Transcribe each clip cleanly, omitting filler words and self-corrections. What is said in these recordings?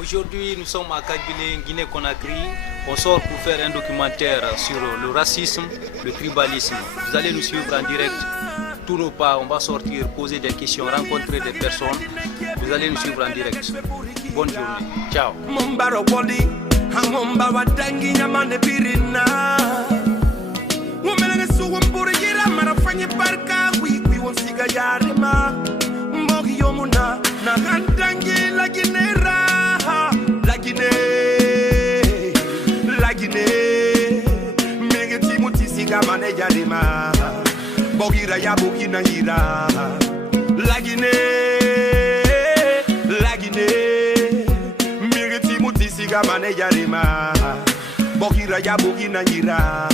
Aujourd'hui, nous sommes à Kabylie, Guinée-Conakry. On sort pour faire un documentaire sur le racisme, le tribalisme. Vous allez nous suivre en direct. Tous nos pas, on va sortir, poser des questions, rencontrer des personnes. Vous allez nous suivre en direct. Bonne journée. Ciao. Bogira ya bukina ngira la Guinée miriti mutisiga mane yarima Bogira ya bukina ngira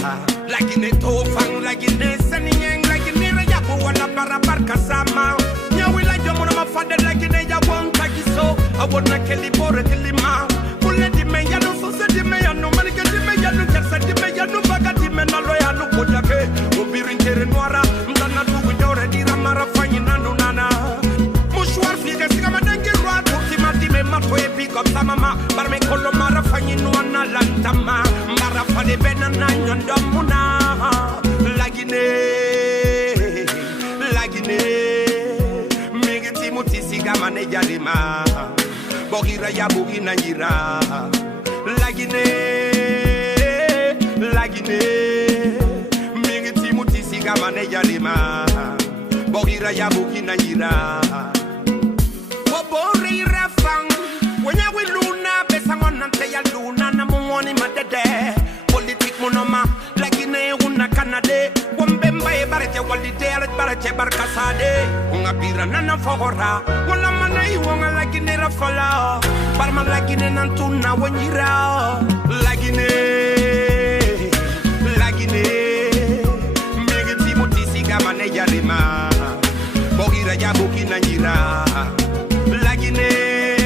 la Guinée to fang la Guinée sanieng la Guinée ya bu wala para kasama nyawi la jomo na mafade la Guinée ya wonka kiso awona keli bore kelima kulle di me ya no so se di me ya no man ke di me ya no kersa di me ya no baga di me na lo ya no kodake obirin tere noira mtana tugu nyore di ramara fanyi nanu nana mouchoir figue siga madengi roi turti mati me mato e pick up sa mama bar me kolo mara fanyi nuana lantama mara fade bena na nyondomuna la Guinée migiti mutisiga mane jalima Bogira ya bugina ngira la Guinée migiti mutisiga mane jalima Bogira ya bugina ngira Bobori refang wenya wiluna besangona te ya luna na muoni madede politik monoma la Guinée una Canada wombemba e barete walide ala barete barkasade unga bira nana fogora wala manai wonga la Guinée rafala parma la Guinée nantuna wanyira la Guinée migiti mutisiga mane yarima Bogira ya bukina ngira la Guinée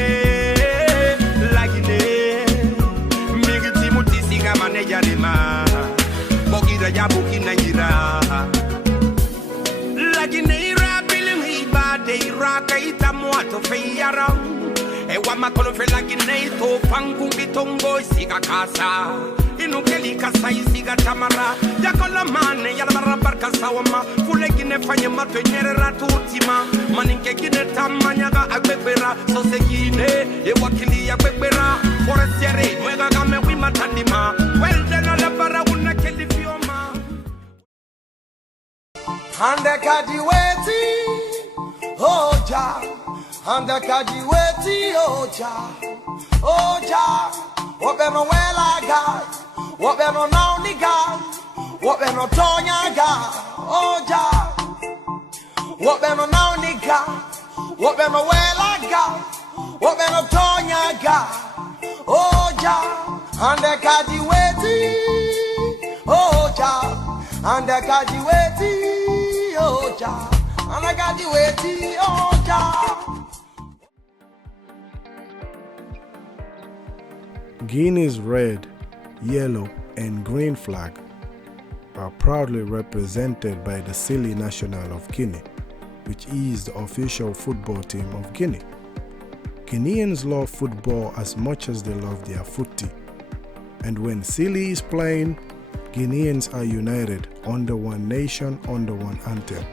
migiti mutisiga mane yarima Bogira ya bukina ngira la Guinée rabiling hiba de raka itamuato feyara ewa makono fe la Guinée to pangu bitongo siga kasa inukeli kasa isiga tamara yakola mane yala barabar kasa wama fule Guinée fanye matwe nyere ratutima maninke Guinée tamanyaga agbebera so se Guinée e wakili ya gbebera forestiere mwega game wima tandima well dena la bara una keli fioma Anda kajiweti oja Anda kajiweti oja Wabeno wela ga Wabeno nauni ga Wabeno tonya ga oja Wabeno nauni ga Wabeno wela ga Wabeno tonya ga oja Anda kajiweti oja Anda kajiweti oja Anda kajiweti oja Guinea's red, yellow, and green flag are proudly represented by the Silly National of Guinea, which is the official football team of Guinea. Guineans love football as much as they love their footy, and when Silly is playing, Guineans are united under one nation, under one anthem.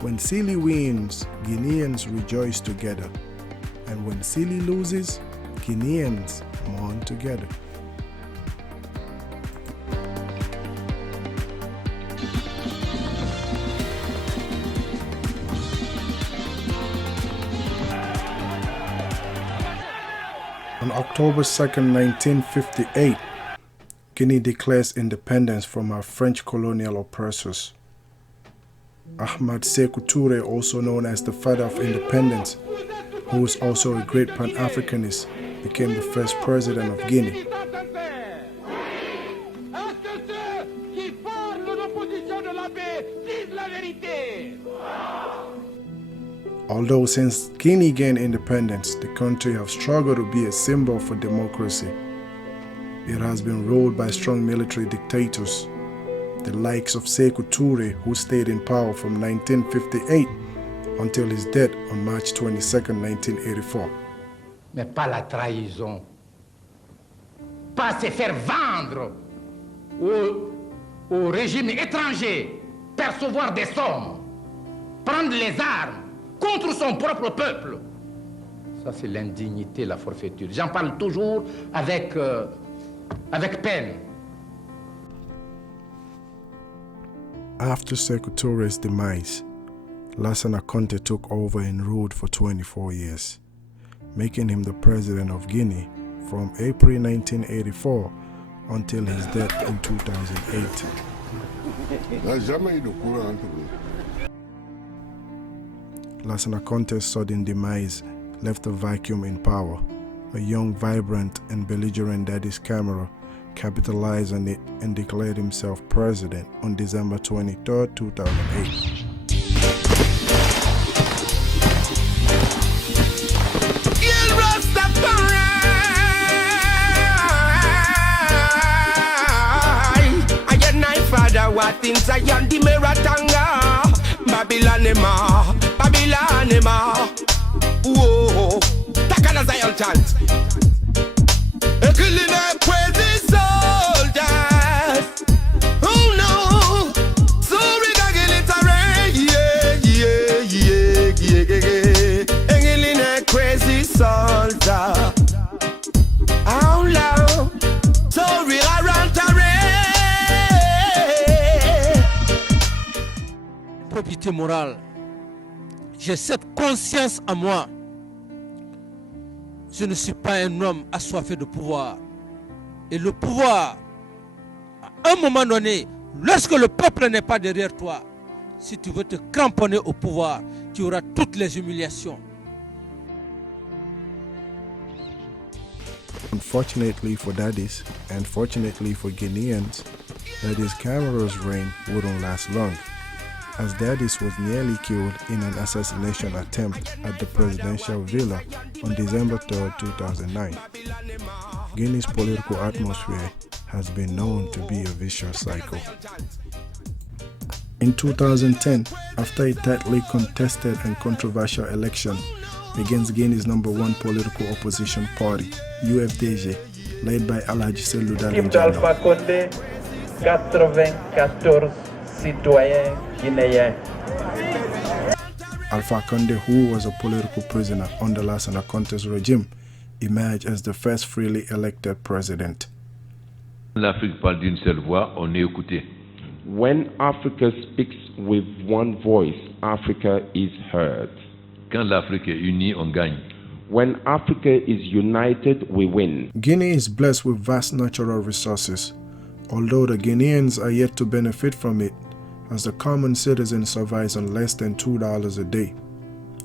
When Silly wins, Guineans rejoice together, and when Silly loses, Guineans mourn together. On October 2nd, 1958, Guinea declares independence from her French colonial oppressors. Ahmad Sékou Touré, also known as the father of independence, who was also a great Pan-Africanist, became the first president of Guinea. Although since Guinea gained independence, the country has struggled to be a symbol for democracy. It has been ruled by strong military dictators, the likes of Sékou Touré, who stayed in power from 1958 until his death on March 22, 1984. mais pas la trahison. Pas se faire vendre au régime étranger, percevoir des sommes, prendre les armes contre son propre peuple. Ça, c'est l'indignité, la forfaiture. J'en parle toujours avec peine. After Sékou Touré's demise, Lassana Conté took over and ruled for 24 years, making him the president of Guinea from April 1984 until his death in 2008. Lassana Conté's sudden demise left a vacuum in power. A young, vibrant, and belligerent Daddy's Camara capitalized on it and declared himself president on December 23, 2008. What in Zion di Meratanga, Babylonema, Babylonema. Whoa, Takana Zion chant. Killing a crazy soldiers. Oh no, so we got illiterate. Yeah. Killing a crazy soldier. How long? So we are probité morale. J'ai cette conscience en moi. Je ne suis pas un homme assoiffé de pouvoir. Et le pouvoir, à un moment donné, lorsque le peuple n'est pas derrière toi, si tu veux te cramponner au pouvoir, tu auras toutes les humiliations. Unfortunately for Daddies, and fortunately for Guineans, Daddies Camara's reign wouldn't last long, as Daddies was nearly killed in an assassination attempt at the presidential villa on December 3, 2009. Guinea's political atmosphere has been known to be a vicious cycle. In 2010, after a tightly contested and controversial election against Guinea's #1 political opposition party, UFDG, led by Alhaji Cellou Dalein Diallo, Alpha Condé, 94 citoyens guinéens. Alpha Condé, who was a political prisoner under Lassana Conté's regime, emerged as the first freely elected president. L'Afrique parle d'une seule voix, on est écouté. When Africa speaks with one voice, Africa is heard. Quand l'Afrique est unie, on gagne. When Africa is united, we win. Guinea is blessed with vast natural resources, although the Guineans are yet to benefit from it, as the common citizen survives on less than $2 a day,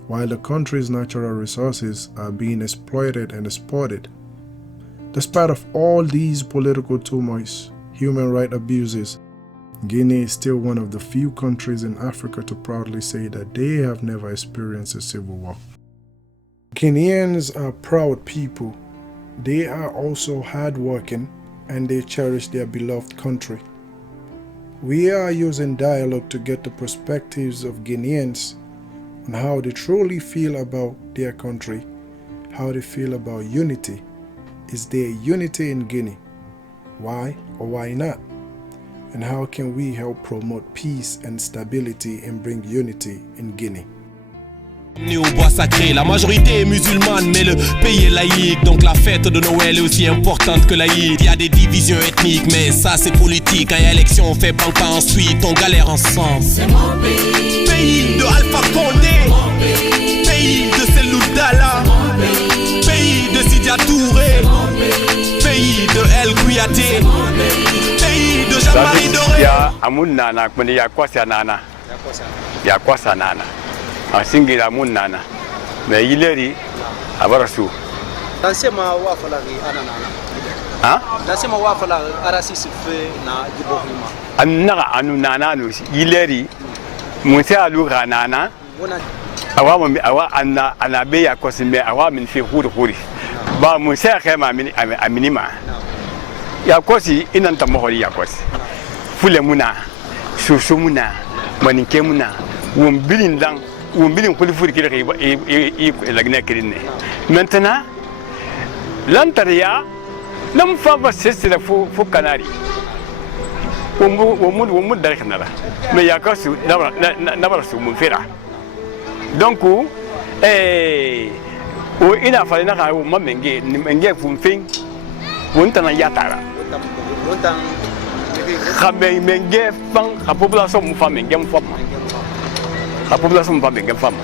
while the country's natural resources are being exploited and exported. Despite of all these political turmoils, human rights abuses, Guinea is still one of the few countries in Africa to proudly say that they have never experienced a civil war. Guineans are proud people. They are also hardworking and they cherish their beloved country. We are using dialogue to get the perspectives of Guineans on how they truly feel about their country, how they feel about unity. Is there unity in Guinea? Why or why not? And how can we help promote peace and stability and bring unity in Guinea? Né au bois sacré, la majorité est musulmane, mais le pays est laïque, donc la fête de Noël est aussi importante que l'Aïd. Il y a des divisions ethniques, mais ça c'est politique. Quand il y a élection, on fait banque ensuite, on galère ensemble. C'est mon pays, pays de Alpha Condé, pays de Cellou Dalein, pays de Sidia Touré, pays de El Kouyaté, pays de Jean-Marie Doré. Ya amun nana kwani ya kwasa nana. Ya kwasa nana. Asingira mun nana. Me yileri abarasu. Nasema wafala anana. Ha? Nasema wafala arasi sife na jibohima. Annaga anu nana no yileri musa alu nana. Awa anna be ya kosime awa min fi huri. Ba musa khema aminima. Ya kosi inanta mohori ya kosi. Fule muna, susu muna, manike muna, wumbilin kuli furi kira la gna kirine. Maintenant, L'antaria, l'homme femme c'est la faux canari. Au monde de Canada. Mais il y a qu'à se n'avoir su mon fera. Donc, il a fallu que vous m'enguez vous fin. Vous n'en avez pas. Rabbi Menge Fang, la population de femmes et femmes. La population de femmes et femmes.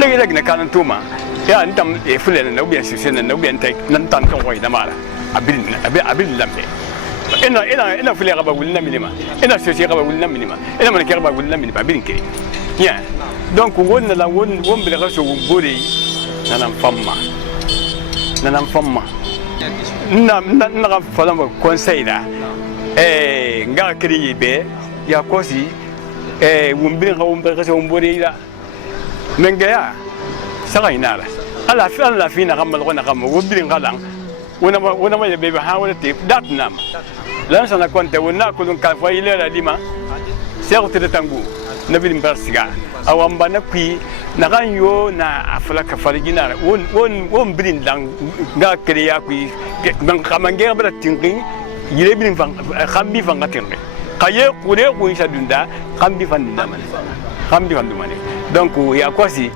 Les gens qui ne sont pas il y a un temps et fouler no bien succès no bien tek nan tan ko way dama la abil lambe ina fouler ba wulna minima ina société ba wulna minima ina man kerba wulna minima abil ke ya donc won la won bi la so bori nanam famma na fala ba conseil da nga kri be ya kosi wumbi nga so bori la menga saka inala ala fi na kamal kona kamo wubin kalang una ma bebe ha wala tip dat nam lan sana konte wona kulun ka fa ile la lima serti de tangu nabil mbarsiga awamba na kwi na kanyo na afala ka farigina won bilin lang ga kriya kwi ban kamange bra tingin yile bilin fan khambi fan ngatinge kaye kure ko isa dunda khambi fan ndamane khambi fan dumane donc ya kwasi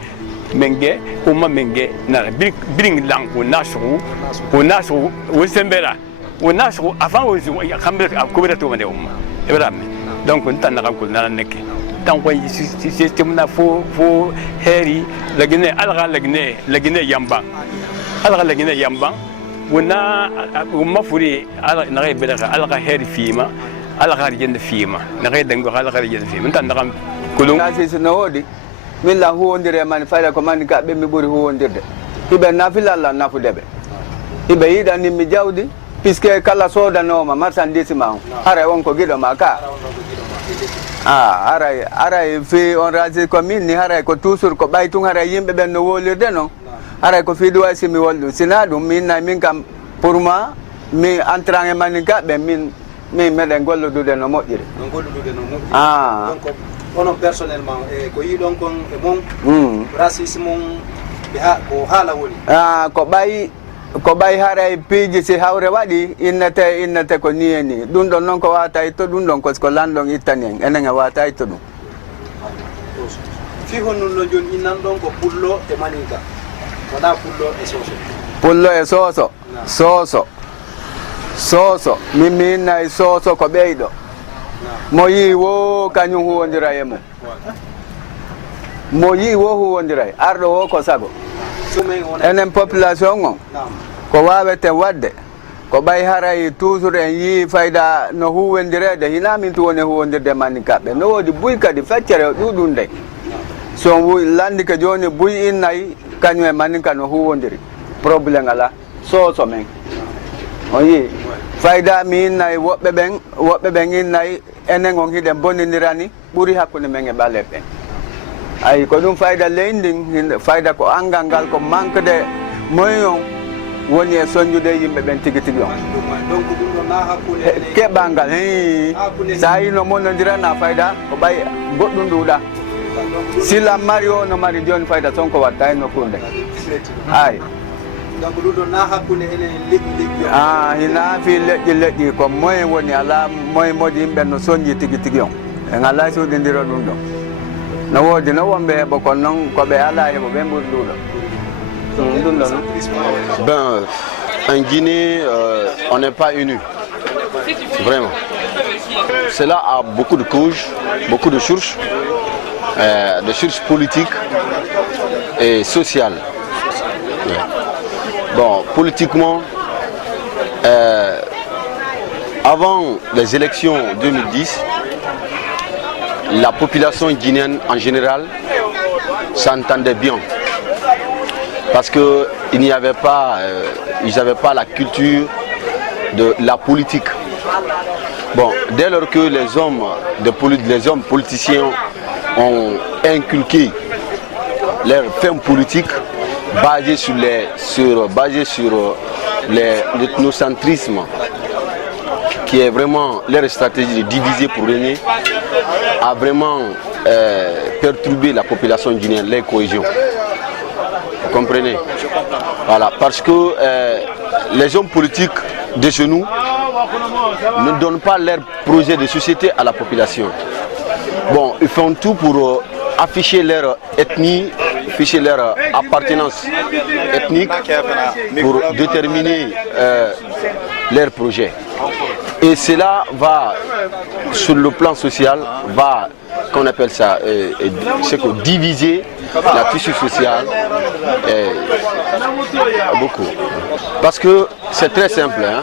menge uma menge na bring lang ko nasu o sembera o nasu avant o khambe ko to mane ibrahim donc tan na ko na nekki tan ko système na fo heri lagine lagine yamba wona umma furi ala na ga bela ala heri fima ala ga jende fima na ga dango ala ga jende fima tan na kam kulum na no wodi min la huwondire man fayda ko man ka be mi buri huwondirde ibe nafila la nafu debe ibe yida ni mi jawdi puisque kala soda no ma marchandise ma hara won ko gido ma ka hara fi on raji ko min ni hara ko toujours ko baytung hara yimbe ben no wolirde no hara ko fi do wasi mi woldu sinadu min na min kam pour moi mi entrange man ka be min meden golludude no mojjire donc ono personnellement ko yi don kon e mom racisme ko hala woni ko bay haray piji si hawre wadi innate ko nieni dum don non ko wata to dum don ko landon itanien enen wata to dum fi honon no jon innan don ko pullo e maninka wada pullo e soso min nay soso ko beydo moyi wo kanyu huwondira yemo moyi wo huwondira ardo wo ko sago enen population on ko wawete wadde ko bay haray toujours en yi fayda no huwondirede hina min to woni huwondirde manikabe no wodi buy kadi feccere dudunde so wu landi ka joni buy innay kanyu e manika no huwondiri problème ala so men oyi fayda min nay wobbe ben innay enen on hiden bonindirani buri hakkunde men e balebe ay ko dum fayda lending fayda ko angangal ko manque de moyen woni e sonjude yimbe ben tigi on donc dum na hakkunde ke bangal sai no monondira na fayda ko bay goddum duda sila mario no mari jon fayda ton ko watta no kunde ay donc do na hakkunde ene leddi hina fi leddi ko moy woni ala moy modi yimbe no sonji tigi on en ala so dindiro dum do no wodi no wombe bo ko non ko be ala e bo be mbuldudo ben en Guinée on n'est pas unis vraiment cela a beaucoup de causes beaucoup de sources politiques et sociales. Bon, politiquement, avant les élections 2010, la population guinéenne en général s'entendait bien parce qu'ils n'avaient pas la culture de la politique. Bon, dès lors que les hommes politiciens ont inculqué leur ferme politique basée sur l'ethnocentrisme, qui est vraiment leur stratégie de diviser pour régner, a vraiment perturbé la population guinéenne, leur cohésion. Vous comprenez? Voilà, parce que les hommes politiques de chez nous ne donnent pas leur projet de société à la population. Bon, ils font tout pour afficher leur ethnie, afficher leur appartenance ethnique pour déterminer leur projet. Et cela va, sur le plan social, va, qu'on appelle ça, diviser la tissu social beaucoup. Parce que c'est très simple. Hein.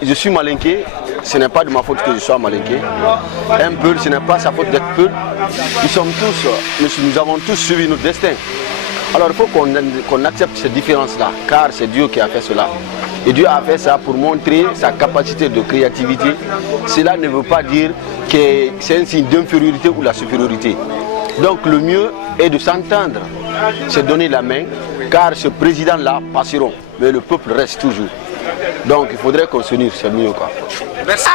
Je suis malinqué, ce n'est pas de ma faute que je sois malinqué. Un peu, ce n'est pas sa faute d'être peu. Nous avons tous suivi notre destin. Alors il faut qu'on accepte ces différences-là, car c'est Dieu qui a fait cela. Et Dieu a fait ça pour montrer sa capacité de créativité. Cela ne veut pas dire que c'est un signe d'infériorité ou la supériorité. Donc le mieux est de s'entendre, c'est donner la main, car ce président-là passeront, mais le peuple reste toujours. Donc il faudrait qu'on s'unisse, c'est mieux quoi. Merci.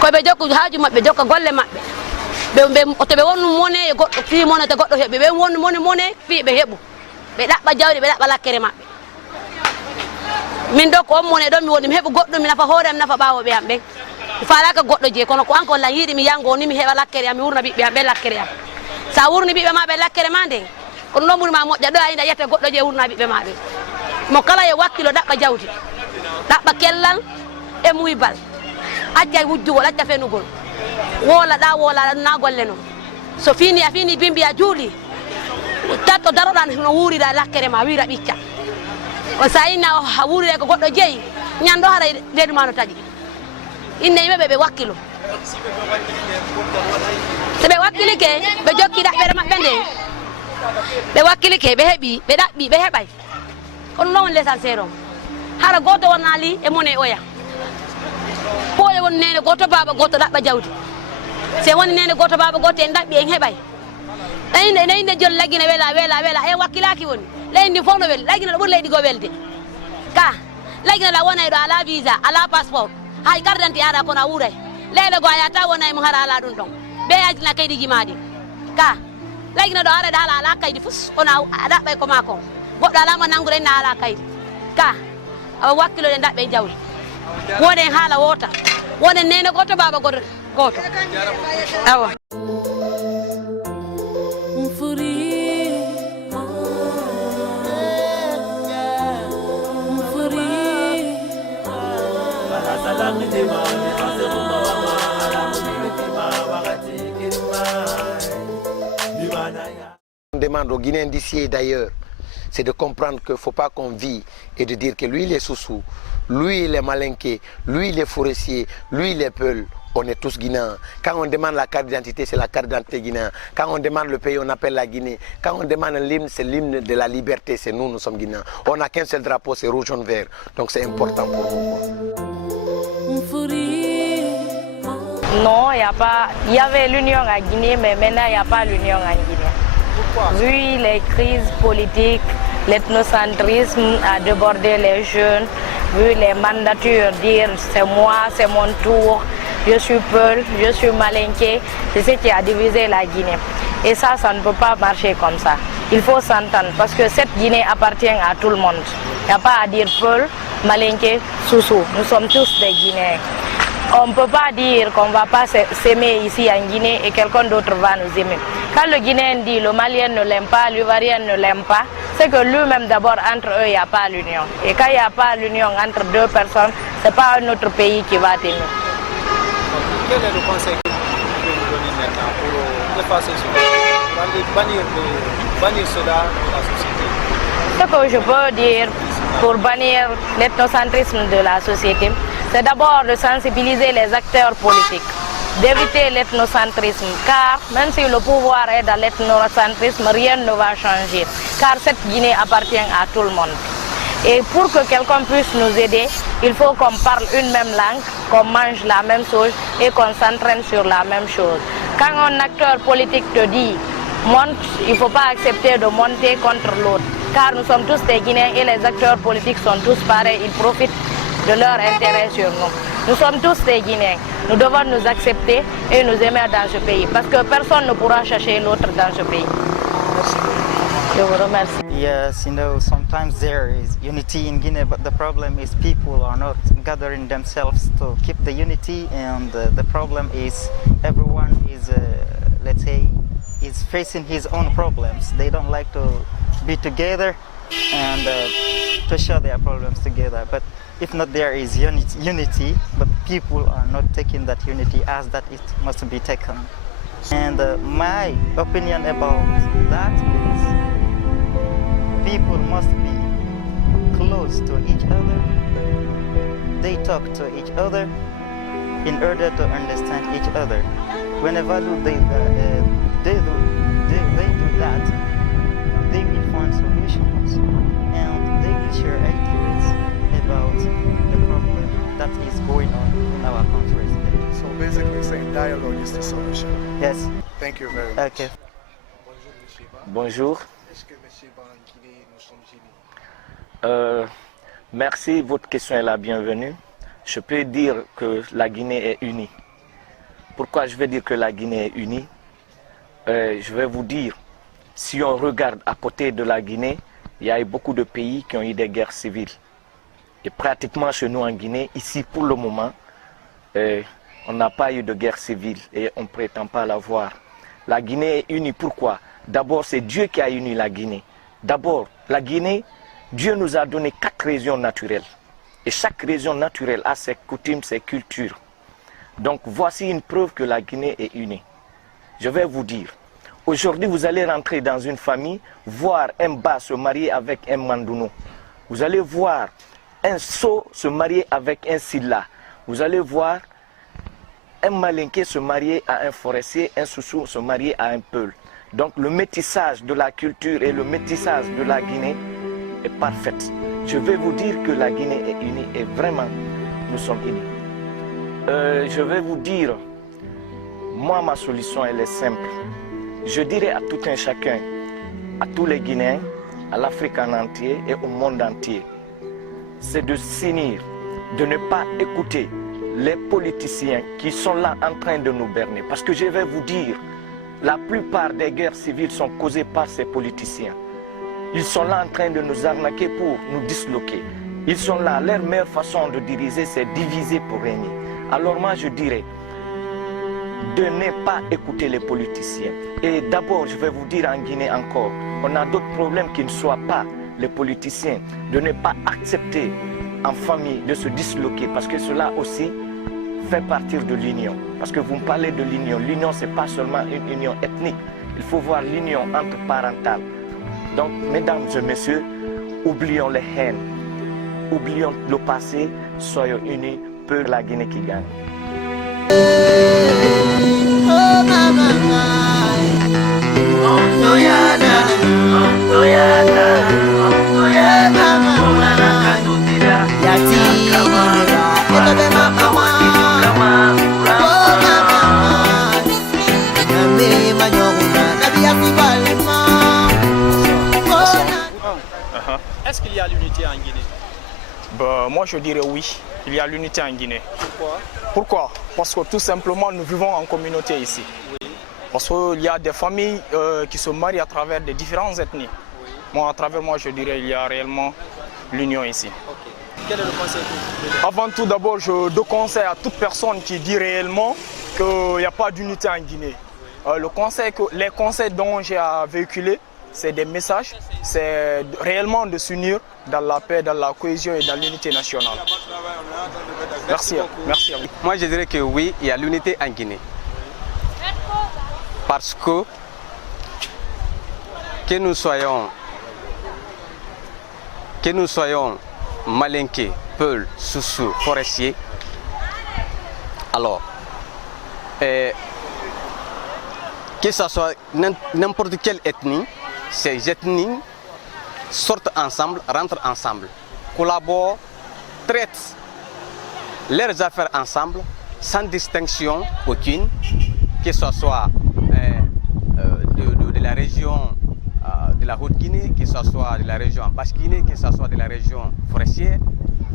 Ko be jokku haaju mabbe jokka golle mabbe be to be wonu mone e goddo fi mone te goddo hebe be wonu mone fi be hebu be dabba jawdi be dabba lakkere mabbe min do ko mone do mi woni mi hebu goddo mi nafa hoore am nafa baawo be am be faala ka goddo je kono ko anko la yidi mi yango ni mi heba lakkere am mi wurna bi be am be lakkere am sa wurni bi be ma be lakkere mande kono no muri ma modja do ayinda yetta goddo je wurna bi be ma be mo kala e wakkilo dabba jawdi dabba kellal e muybal acca wujjugol acca fenugol wola na golle no so fini a fini bimbi a juuli tatto daroɗan no wuurida lakkere ma wiira ɓicca o sa inna ha wuuride ko goɗɗo jeeyi ñando hara leydi ma no taƴi inne yimɓeɓe ɓe wakkilo so ɓe wakkili ke ɓe jokki ɗaɓɓere maɓɓe nde ɓe wakkili ke ɓe heeɓi ɓe ɗaɓɓi ɓe heɓay kono noon l'essentiel on hara goto wonna li e mone oya ɓooye woni nene goto baba goto ɗaɓɓa jawdi se woni nene goto baba goto en ɗaɓɓi en heɓay ɗayinde joni laggine wela e wakkilaki woni leydi fof no weli laggine ɗo ɓuuri leydi go welde ka laggine ɗa wonay ɗo ala visa ala passeport hay carte d'identité aɗa kono a wuuray leyɗe go a yata wonay mo hara ala ɗum ɗon ɓe yajina kaydiji maɗi ka laggine ɗo arede haala ala kaydi fus kono a ɗaɓɓay ko ma kon goɗɗo alama nanggude enna ala kaydi ka awa wakkilode ɗaɓɓe jawdi wonen haala wota wonen nene goto baba goto awa On demande aux Guinéens d'ici et d'ailleurs, c'est de comprendre qu'il ne faut pas qu'on vit et de dire que lui il est Soussou, lui il est Malinké, lui il est forestier, lui il est Peul. On est tous Guinéens. Quand on demande la carte d'identité, c'est la carte d'identité guinéenne. Quand on demande le pays, on appelle la Guinée. Quand on demande l'hymne, c'est l'hymne de la liberté. C'est nous sommes Guinéens. On n'a qu'un seul drapeau, c'est rouge, jaune, vert. Donc c'est important pour nous. Non, il n'y a pas. Il y avait l'union à Guinée, mais maintenant il n'y a pas l'union en Guinée. Pourquoi? Vu les crises politiques, l'ethnocentrisme a débordé les jeunes, vu les mandatures dire c'est moi, c'est mon tour. Je suis Peul, je suis Malinké, c'est ce qui a divisé la Guinée. Et ça ne peut pas marcher comme ça. Il faut s'entendre parce que cette Guinée appartient à tout le monde. Il n'y a pas à dire Peul, Malinké, Soussou. Nous sommes tous des Guinéens. On ne peut pas dire qu'on ne va pas s'aimer ici en Guinée et quelqu'un d'autre va nous aimer. Quand le Guinéen dit le Malien ne l'aime pas, l'Ivoirien ne l'aime pas, c'est que lui-même d'abord entre eux il n'y a pas l'union. Et quand il n'y a pas l'union entre deux personnes, ce n'est pas un autre pays qui va t'aimer. Quel est le conseil que vous pouvez nous donner maintenant pour effacer cela, bannir cela de la société? Ce que je peux dire pour bannir l'ethnocentrisme de la société, c'est d'abord de sensibiliser les acteurs politiques, d'éviter l'ethnocentrisme, car même si le pouvoir est dans l'ethnocentrisme, rien ne va changer, car cette Guinée appartient à tout le monde. Et pour que quelqu'un puisse nous aider, il faut qu'on parle une même langue, qu'on mange la même chose et qu'on s'entraîne sur la même chose. Quand un acteur politique te dit il ne faut pas accepter de monter contre l'autre. Car nous sommes tous des Guinéens et les acteurs politiques sont tous pareils. Ils profitent de leur intérêt sur nous. Nous sommes tous des Guinéens. Nous devons nous accepter et nous aimer dans ce pays. Parce que personne ne pourra chercher l'autre dans ce pays. Je vous remercie. Yes, you know, sometimes there is unity in Guinea, but the problem is people are not gathering themselves to keep the unity, and the problem is everyone is, let's say, is facing his own problems. They don't like to be together and to share their problems together. But if not there is unity, but people are not taking that unity as that it must be taken. And my opinion about that is people must be close to each other. They talk to each other in order to understand each other. Whenever they do that, they will find solutions and they will share ideas about the problem that is going on in our country today. So basically saying dialogue is the solution. Yes. Thank you very much. Okay. Bonjour. Merci, votre question est la bienvenue. Je peux dire que la Guinée est unie. Pourquoi je vais dire que la Guinée est unie? Je vais vous dire, si on regarde à côté de la Guinée, il y a eu beaucoup de pays qui ont eu des guerres civiles. Et pratiquement chez nous en Guinée, ici pour le moment, on n'a pas eu de guerre civile et on ne prétend pas l'avoir. La Guinée est unie, pourquoi? D'abord, c'est Dieu qui a uni la Guinée. D'abord, la Guinée, Dieu nous a donné 4 régions naturelles. Et chaque région naturelle a ses coutumes, ses cultures. Donc voici une preuve que la Guinée est unie. Je vais vous dire, aujourd'hui vous allez rentrer dans une famille, voir un Ba se marier avec un Mandouno. Vous allez voir un So se marier avec un Silla. Vous allez voir un Malinké se marier à un forestier, un Soussou se marier à un Peul. Donc le métissage de la culture et le métissage de la Guinée est parfait. Je vais vous dire que la Guinée est unie et vraiment nous sommes unis. Je vais vous dire, moi ma solution elle est simple. Je dirais à tout un chacun, à tous les Guinéens, à l'Afrique en entier et au monde entier, c'est de s'unir, de ne pas écouter les politiciens qui sont là en train de nous berner. Parce que je vais vous dire, la plupart des guerres civiles sont causées par ces politiciens. Ils sont là en train de nous arnaquer pour nous disloquer. Ils sont là, leur meilleure façon de diriger, c'est diviser pour régner. Alors moi je dirais, de ne pas écouter les politiciens. Et d'abord, je vais vous dire en Guinée encore, on a d'autres problèmes qui ne soient pas les politiciens. De ne pas accepter en famille de se disloquer, parce que cela aussi fait partir de l'union. Parce que vous me parlez de l'union. L'union, ce n'est pas seulement une union ethnique. Il faut voir l'union entre parentales. Donc, mesdames et messieurs, oublions les haines. Oublions le passé, soyons unis pour la Guinée qui gagne. Est-ce qu'il y a l'unité en Guinée? Moi je dirais oui, il y a l'unité en Guinée. Pourquoi? Pourquoi? Parce que tout simplement nous vivons en communauté ici. Oui. Parce qu'il y a des familles qui se marient à travers des différentes ethnies. Oui. Moi, à travers moi, je dirais qu'il y a réellement l'union ici. Okay. Quel est le conseil que vous voulez? Avant tout, d'abord, je conseille à toute personne qui dit réellement qu'il n'y a pas d'unité en Guinée. Oui. Les conseils dont j'ai à véhiculer, c'est des messages, c'est réellement de s'unir dans la paix, dans la cohésion et dans l'unité nationale. Merci. Merci à vous. Moi je dirais que oui, il y a l'unité en Guinée. Parce que nous soyons Malinké, Peul, Soussou, forestiers, alors que ce soit n'importe quelle ethnie, ces ethnies sortent ensemble, rentrent ensemble, collaborent, traitent leurs affaires ensemble, sans distinction aucune, que ce soit de la région de la Haute-Guinée, que ce soit de la région Basse-Guinée, que ce soit de la région forestière.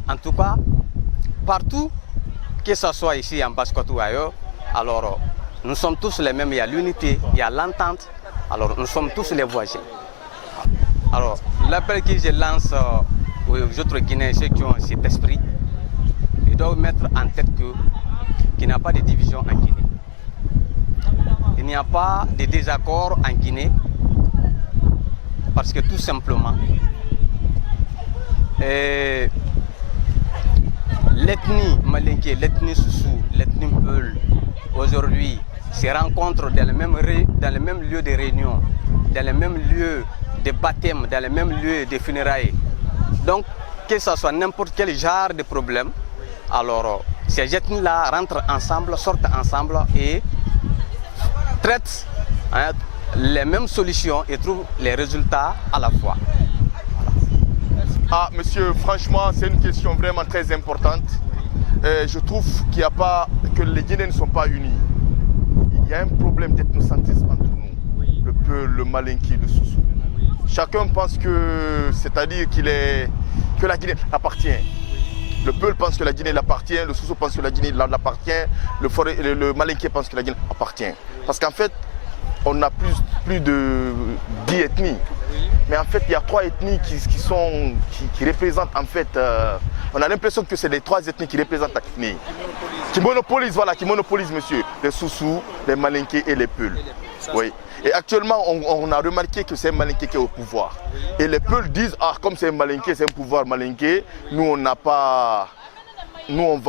En tout cas, partout, que ce soit ici en Basse-Côte ou ailleurs, alors nous sommes tous les mêmes, il y a l'unité, il y a l'entente, alors nous sommes tous les voisins. Alors l'appel que je lance aux autres Guinéens, ceux qui ont cet esprit, ils doivent mettre en tête qu'il n'y a pas de division en Guinée. Il n'y a pas de désaccord en Guinée, parce que tout simplement, l'ethnie Malinké, l'ethnie Soussou, l'ethnie Peul, aujourd'hui se rencontrent dans le même lieu de réunion, dans le même lieu de baptême, dans le même lieu de funérailles. Donc, que ce soit n'importe quel genre de problème, alors ces ethnies-là rentrent ensemble, sortent ensemble et traitent les mêmes solutions et trouvent les résultats à la fois. Ah, monsieur, franchement, c'est une question vraiment très importante. Je trouve qu'il n'y a pas, que les Guinéens ne sont pas unis. Il y a un problème d'ethnocentrisme entre nous, le Peul, le Malinké, le Soussou. Chacun pense que, c'est-à-dire que la Guinée appartient. Le Peul pense que la Guinée l'appartient, le Soussou pense que la Guinée l'appartient, le Malinké pense que la Guinée appartient. Parce qu'en fait, on a plus de 10 ethnies. Mais en fait, il y a 3 ethnies qui représentent en fait... on a l'impression que c'est les 3 ethnies qui représentent la Guinée. Qui monopolisent, monsieur. Les Soussous, les Malinké et les Peuls. Oui. Et actuellement, on a remarqué que c'est un Malinké qui est au pouvoir. Et les Peuls disent, ah, comme c'est un Malinké, c'est un pouvoir Malinké, nous, on ne va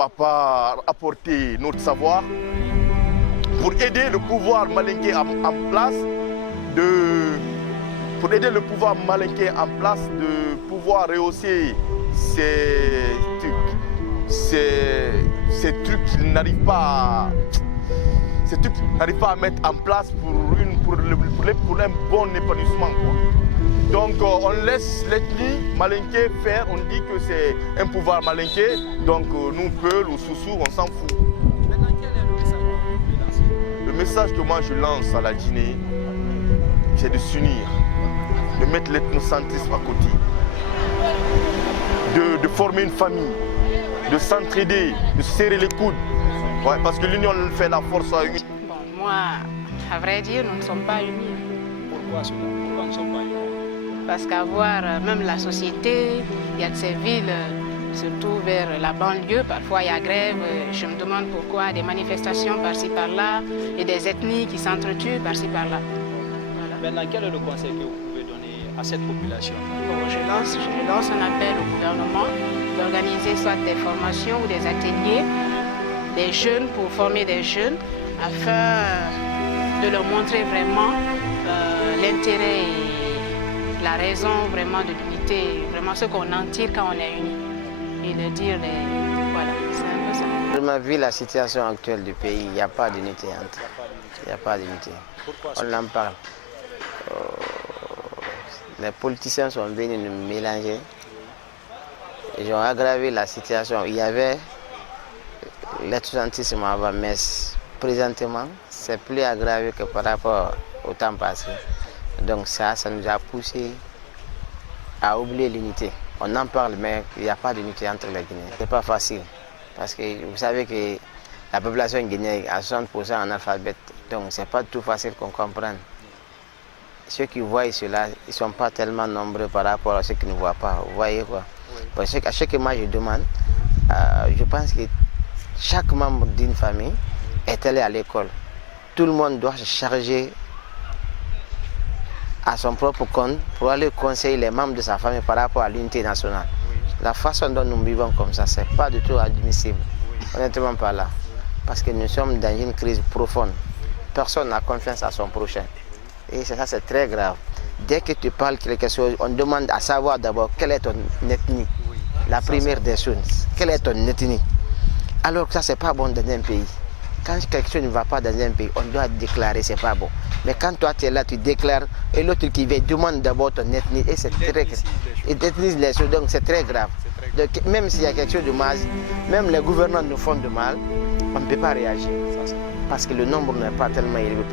pas apporter notre savoir pour aider le pouvoir Malinké en place de pouvoir rehausser ces trucs qu'ils n'arrivent pas à mettre en place pour un bon épanouissement, quoi. Donc on laisse l'ethnie Malinké faire, on dit que c'est un pouvoir Malinké, donc nous Peul ou Soussou, on s'en fout. Le message que moi je lance à la Guinée, c'est de s'unir, de mettre l'ethnocentrisme à côté, de former une famille, de s'entraider, de se serrer les coudes. Ouais, parce que l'union fait la force à une. Bon, moi, à vrai dire, nous ne sommes pas unis. Pourquoi cela? Pourquoi nous ne sommes pas unis? Parce qu'à voir même la société, il y a de ces villes, surtout vers la banlieue, parfois il y a grève. Je me demande pourquoi des manifestations par-ci par-là et des ethnies qui s'entretuent par-ci par-là. Voilà. Maintenant, quel est le conseil que vous pouvez donner à cette population? Bon, je lance un appel au gouvernement d'organiser soit des formations ou des ateliers des jeunes pour former des jeunes afin de leur montrer vraiment l'intérêt et la raison vraiment de l'unité, vraiment ce qu'on en tire quand on est unis et de dire voilà, c'est un peu ça. Je m'a vu la situation actuelle du pays, il n'y a pas d'unité entre. Il n'y a pas d'unité. On en parle. Les politiciens sont venus nous mélanger. Ils ont aggravé la situation. Il y avait l'ethnocentrisme avant, mais présentement, c'est plus aggravé que par rapport au temps passé. Donc ça nous a poussé à oublier l'unité. On en parle, mais il n'y a pas d'unité entre les Guinéens. Ce n'est pas facile, parce que vous savez que la population guinéenne a 60% analphabète, donc ce n'est pas tout facile qu'on comprenne. Ceux qui voient cela, ils ne sont pas tellement nombreux par rapport à ceux qui ne voient pas. Vous voyez quoi? Parce que à chaque mois, je demande, je pense que chaque membre d'une famille est allé à l'école. Tout le monde doit se charger à son propre compte pour aller conseiller les membres de sa famille par rapport à l'unité nationale. La façon dont nous vivons comme ça, ce n'est pas du tout admissible. Honnêtement pas là. Parce que nous sommes dans une crise profonde. Personne n'a confiance à son prochain. Et ça, c'est très grave. Dès que tu parles quelque chose, on demande à savoir d'abord quelle est ton ethnie. La première des choses, quelle est ton ethnie. Alors que ça, c'est pas bon dans un pays. Quand quelque chose ne va pas dans un pays, on doit déclarer, c'est pas bon. Mais quand toi, tu es là, tu déclares, et l'autre qui vient demande d'abord ton ethnie, et c'est très grave. Et t'étnises les choses, donc c'est très grave. Donc, même s'il y a quelque chose de mal, même les gouvernants nous font de mal, on ne peut pas réagir. Parce que le nombre n'est pas tellement élevé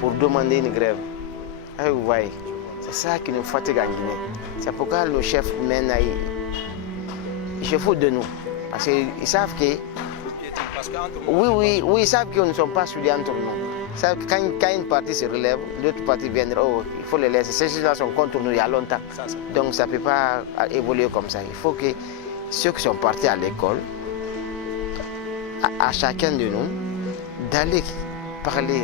pour demander une grève. Vous voyez, c'est ça qui nous fatigue en Guinée. C'est pourquoi le chef maintenant, il se fout de nous. Parce qu'ils savent que... Oui, ils savent que nous ne sommes pas soudés entre nous. Ils savent que quand une partie se relève, l'autre partie viendra, il faut les laisser. Ces choses-là sont contre nous il y a longtemps. Donc ça ne peut pas évoluer comme ça. Il faut que ceux qui sont partis à l'école, à chacun de nous, d'aller parler,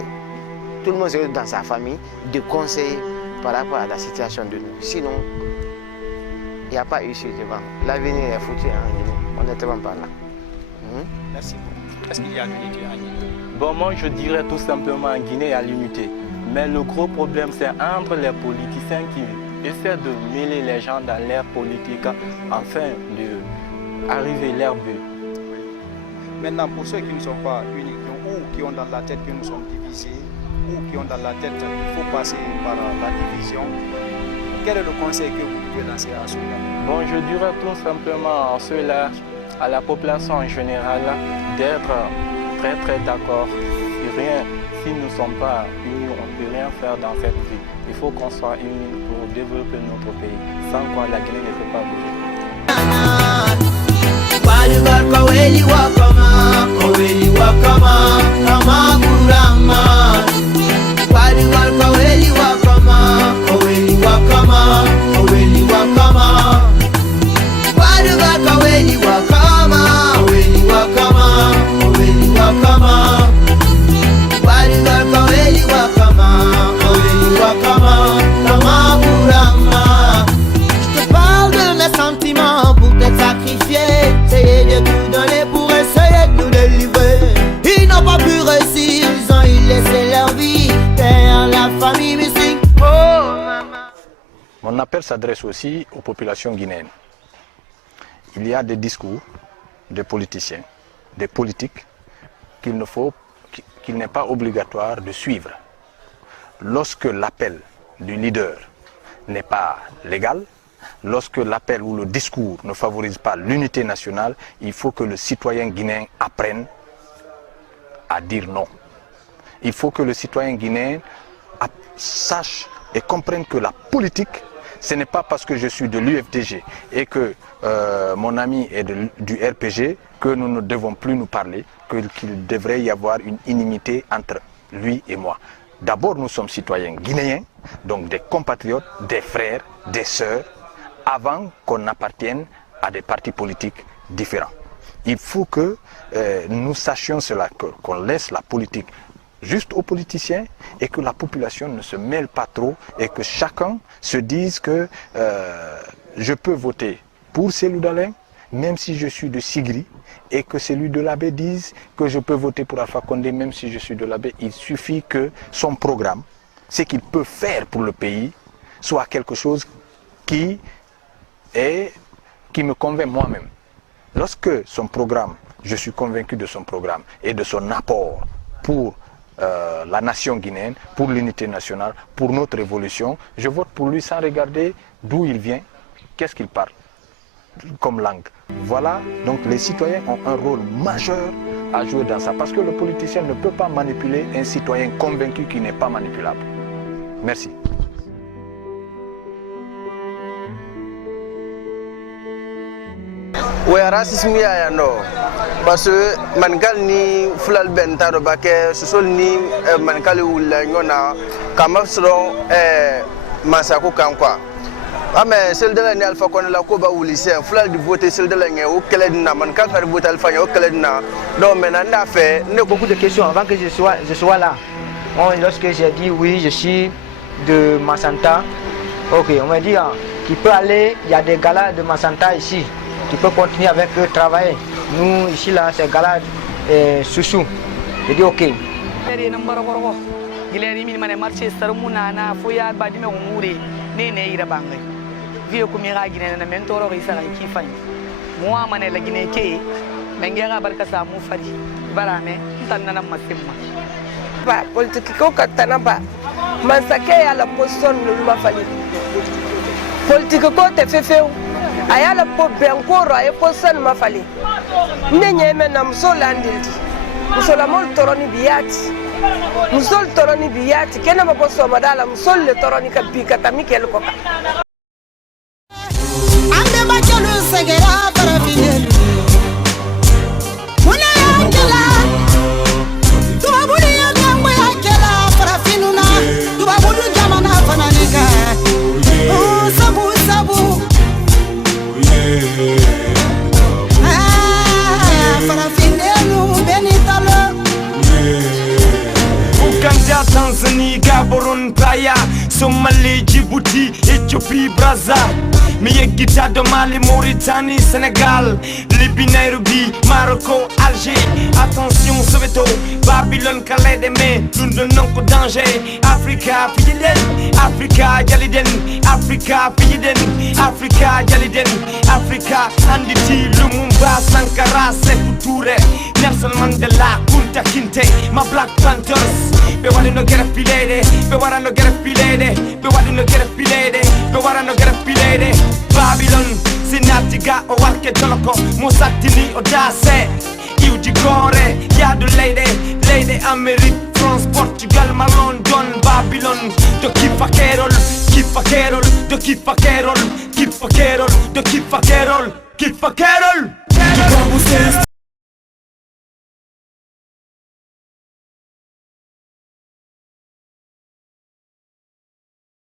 tout le monde dans sa famille, de conseiller par rapport à la situation de nous. Sinon, il n'y a pas issue devant. L'avenir est foutu en Guinée. On n'était pas là. Merci beaucoup. Est-ce qu'il y a l'unité en Guinée? Bon, moi je dirais tout simplement en Guinée il y a l'unité. Mais le gros problème c'est entre les politiciens qui essaient de mêler les gens dans l'ère politique afin d'arriver à leur but. Maintenant, pour ceux qui ne sont pas unis, qui ont dans la tête que nous sommes divisés, ou qui ont dans la tête qu'il faut passer par la division, quel est le conseil que vous pouvez lancer à ceux-là? Bon, je dirais tout simplement à ceux-là, à la population en général, d'être très d'accord. Si nous ne sommes pas unis, on ne peut rien faire dans cette vie. Il faut qu'on soit unis pour développer notre pays. Sans quoi la Guinée ne peut pas bouger. Je te parle de mes sentiments pour te sacrifier, essayer de tout donner pour essayer de nous délivrer. Ils n'ont pas pu réussir, ils ont eu laissé leur vie derrière la famille missing. Oh maman. Mon appel s'adresse aussi aux populations guinéennes. Il y a des discours des politiciens, des politiques qu'il n'est pas obligatoire de suivre. Lorsque l'appel du leader n'est pas légal, lorsque l'appel ou le discours ne favorise pas l'unité nationale, il faut que le citoyen guinéen apprenne à dire non. Il faut que le citoyen guinéen sache et comprenne que la politique, ce n'est pas parce que je suis de l'UFDG et que mon ami est du RPG que nous ne devons plus nous parler, qu'il devrait y avoir une inimité entre lui et moi. D'abord, nous sommes citoyens guinéens, donc des compatriotes, des frères, des sœurs, avant qu'on appartienne à des partis politiques différents. Il faut que nous sachions cela, qu'on laisse la politique juste aux politiciens et que la population ne se mêle pas trop et que chacun se dise que je peux voter pour Cellou Dalein, même si je suis de Sigri, et que celui de l'abbé dise que je peux voter pour Alpha Condé, même si je suis de l'abbé. Il suffit que son programme, ce qu'il peut faire pour le pays, soit quelque chose qui me convainc moi-même. Lorsque son programme, je suis convaincu de son programme et de son apport pour la nation guinéenne, pour l'unité nationale, pour notre évolution, je vote pour lui sans regarder d'où il vient, qu'est-ce qu'il parle comme langue. Voilà, donc les citoyens ont un rôle majeur à jouer dans ça, parce que le politicien ne peut pas manipuler un citoyen convaincu qui n'est pas manipulable. Merci. Oui, racisme y a non. Parce que mankal ni fulal bentaro bake sosol ni mankal wula nyona kama sron masako kankwa. Ame sel de la ni Alpha Condé la ko ba wulise fulal di voter sel de la nge o kele dina mankal faire voter Alpha o kele dina. Donc maintenant on a fait beaucoup de questions avant que je sois là. Bon, lorsque j'ai dit oui, je suis de Massanta. OK, on m'a dit qu'il peut aller, il y a des galas de Massanta ici. Tu peux continuer avec eux, travailler. Nous, ici, là, c'est Galad et Soussou. J'ai dit OK. Politique katanaba mansake ya la position luma fali politique ko te fefeu ayala po benkoro ay position mafali nenye mena msola ndildi musola mol toroni biati musol toroni biyati kena mabo somadala musol le toroni kabika tamike lukoka ande bachalo segera para finelu muna yakela tubabudi yakangwe yakela para finuna tubabudu jamana fananika sabu sabu para finelu benitalo Uganda, Tanzanie, Gaborone, Playa, Somalie, Djibouti, Éthiopie, Brazza. Miyegita de Mali, Mauritanie, Sénégal, Libye, Nairobi, Marocco, Alger. Attention, Soweto, Babylone, Calais des Mers, nous donnons qu'au danger. Africa, Pididen, Africa, Yaliden, Africa, Pididen, Africa, Yaliden, Africa, Anditi, Lumumba, Sankara, Sekou Touré, Nelson Mandela, Kunta Kinte, my Black Panthers. Be wadi no get a filete, be wadi no get a filete, be wadi no get a filete, be wadi no get a filete. Babylon, Sinatiga o Warke Toloko, Musatini o Jase, Iuji Gore, Yadu Lady Amerique, France, Portugal, London, Babylon, de Kifa Kerol, Kifa Kerol, de Kifa Kerol, Kifa Kerol, de Kifa Kerol, Kifa Kerol.